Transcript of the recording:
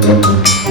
Música